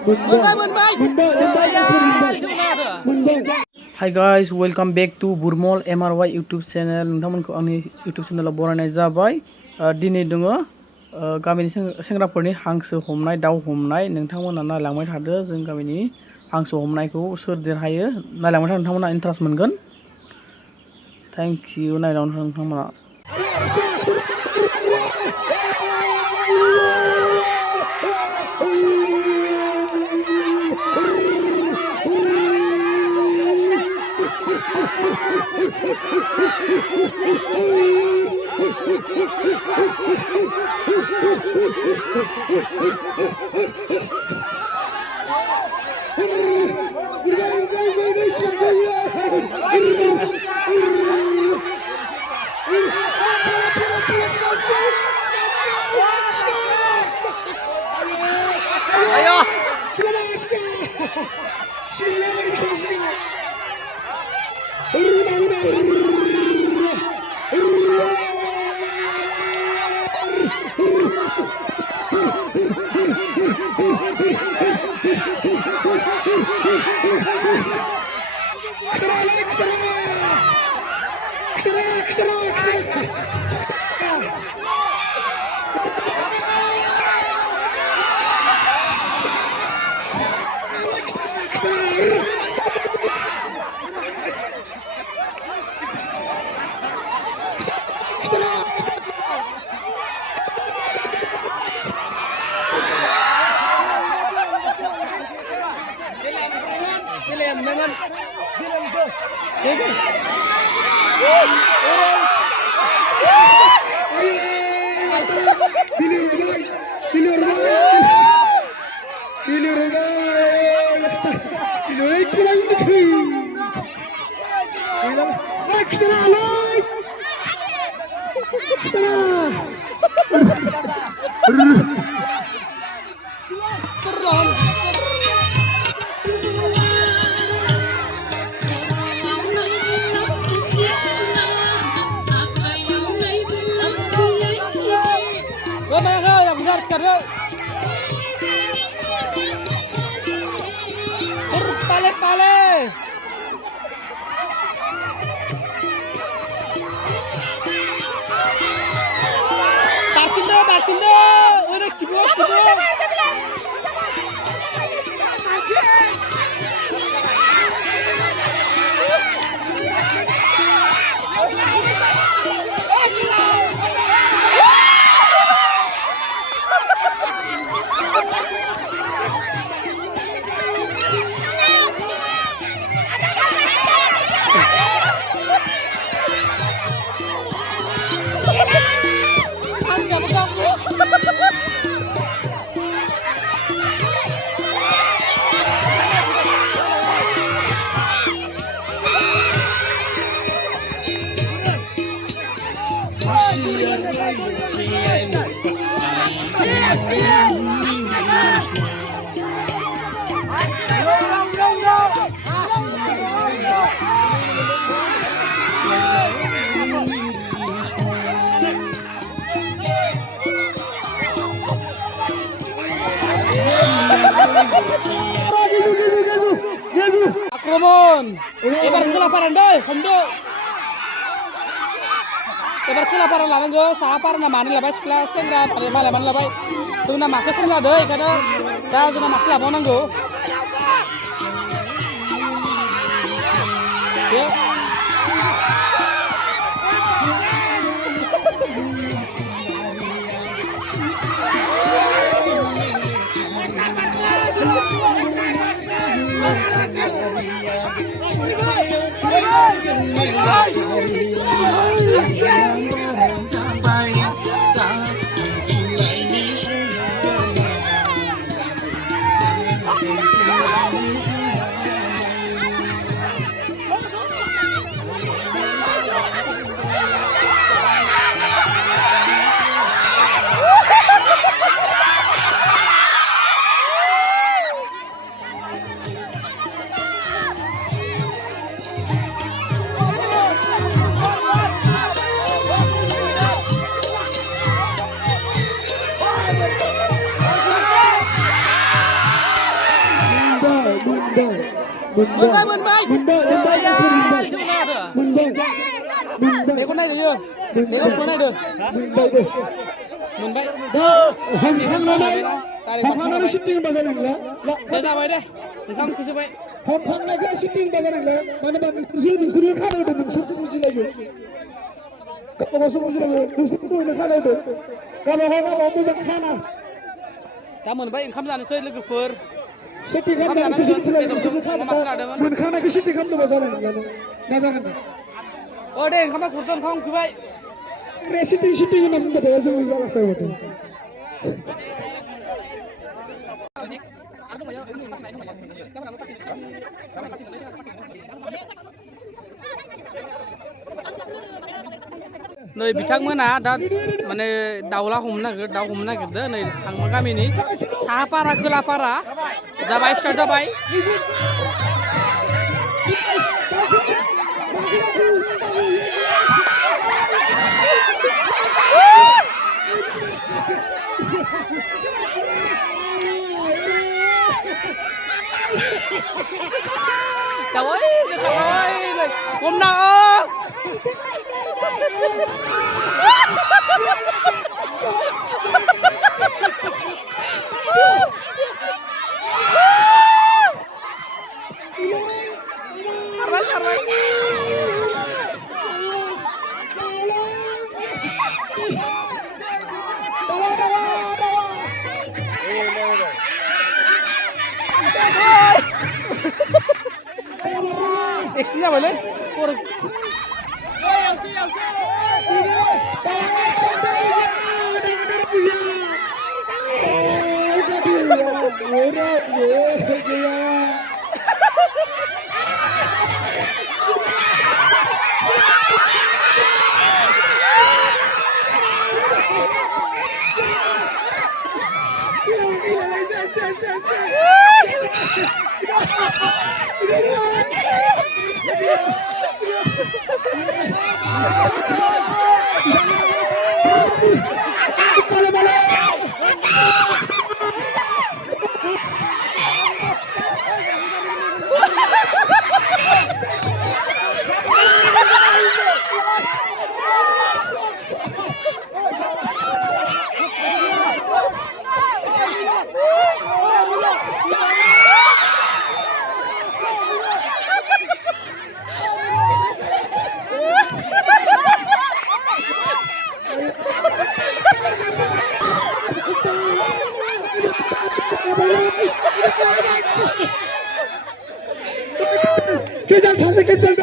Hi guys, welcome back to Burmol MRY YouTube channel. नोंथांमोनखौ आंनि YouTube channel बरायनाय जाबाय। दिनै दङ गामिनि सेंग्राफोरनि हांसो हमनाय, दाउ हमनाय। नोंथांमोना नायलांबाय थादो जों गामिनि हांसो हमनायखौ सोर देरहायो नायलांबाय थादो नोंथांमोना इन्टारेस्ट मोनगोन। थैंक यू नायलांबाय थादो नोंथांमोना। Akromon, ebar kelaparan deh, kondo. Ebar kelaparan lah nenggo, sapar namanya lah, sekelas sengra, paling mana lah, tuh nama masuk pun ada, karena dah tuh nama masuk lah, mau nenggo. Ya. मोनबाय बेखौ नायदो बेखौ नायदो मोनबाय हमखांनानै sitting होनबा जानांला जाबाय दे ओंखामखौ जोबाय हमखांनायखौ sitting होनबा जानांला मानो होनबा नोंसोरो खानायदो नोंसोरसो बुजिलायो गावबागावसो बुजिलायो नोंसोरसो खानायदो गावबागाव मोजां खाना दा मोनबाय ओंखाम जानोसै लोगोफोर सिटिं खालामना नोंसोरसो बुजिलायो नोंसोरसो खाना मोनखांनायखौ सिटिं खालामदोंबा जानांला मा जागोन अ दे ओंखामा खुरदों ओंखाम उखैबाय सिटिं होनना बुंबाय जों जागासै नै बिथांमोना दा माने दाउ हमनो नागिरदों नै हांमा गामिनि साहा पारा खोला पारा जाबाय स्टार्ट जाबाय Trời ơi, trời ơi, hôm nào Exnya boleh? Por. Kita kasih kencang.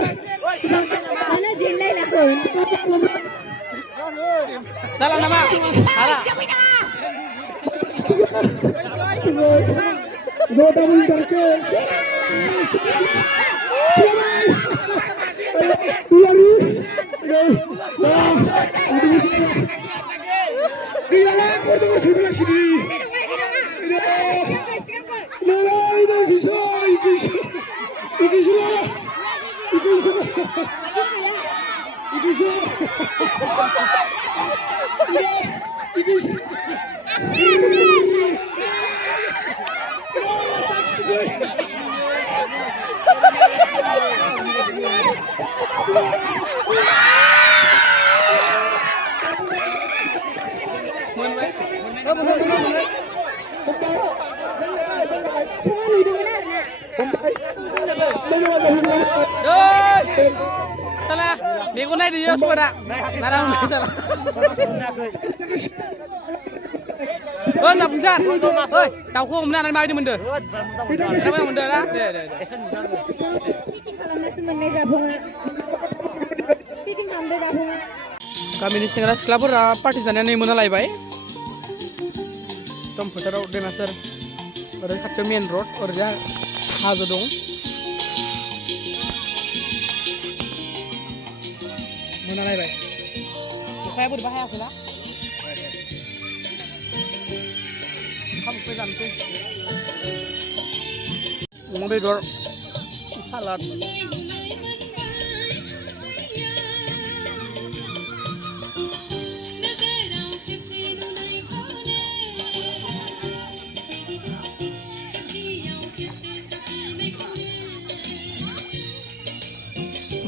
Mana jendela lakon? Jalan nama. Ara. Roda mundur ke. Salah, minggu naik dia suara. Nara salah. Oh, tak benar. Oi, tahu kau benar nanti mai di mana? Siapa yang benar lah? Deh. Kalau masih mana gabungan? Sini kamde gabungan. Kami ni sekarang setelah party sana ni mana lagi bay? Tom putar out deh master. Orang kacau main road, orang hazo dong. Mana lagi bay? Kayak boleh bahaya sih lah. Kamu pesan tu. Mungkin dor salad.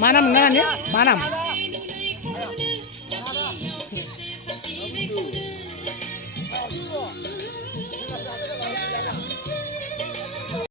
मा नाम नोंना मा नाम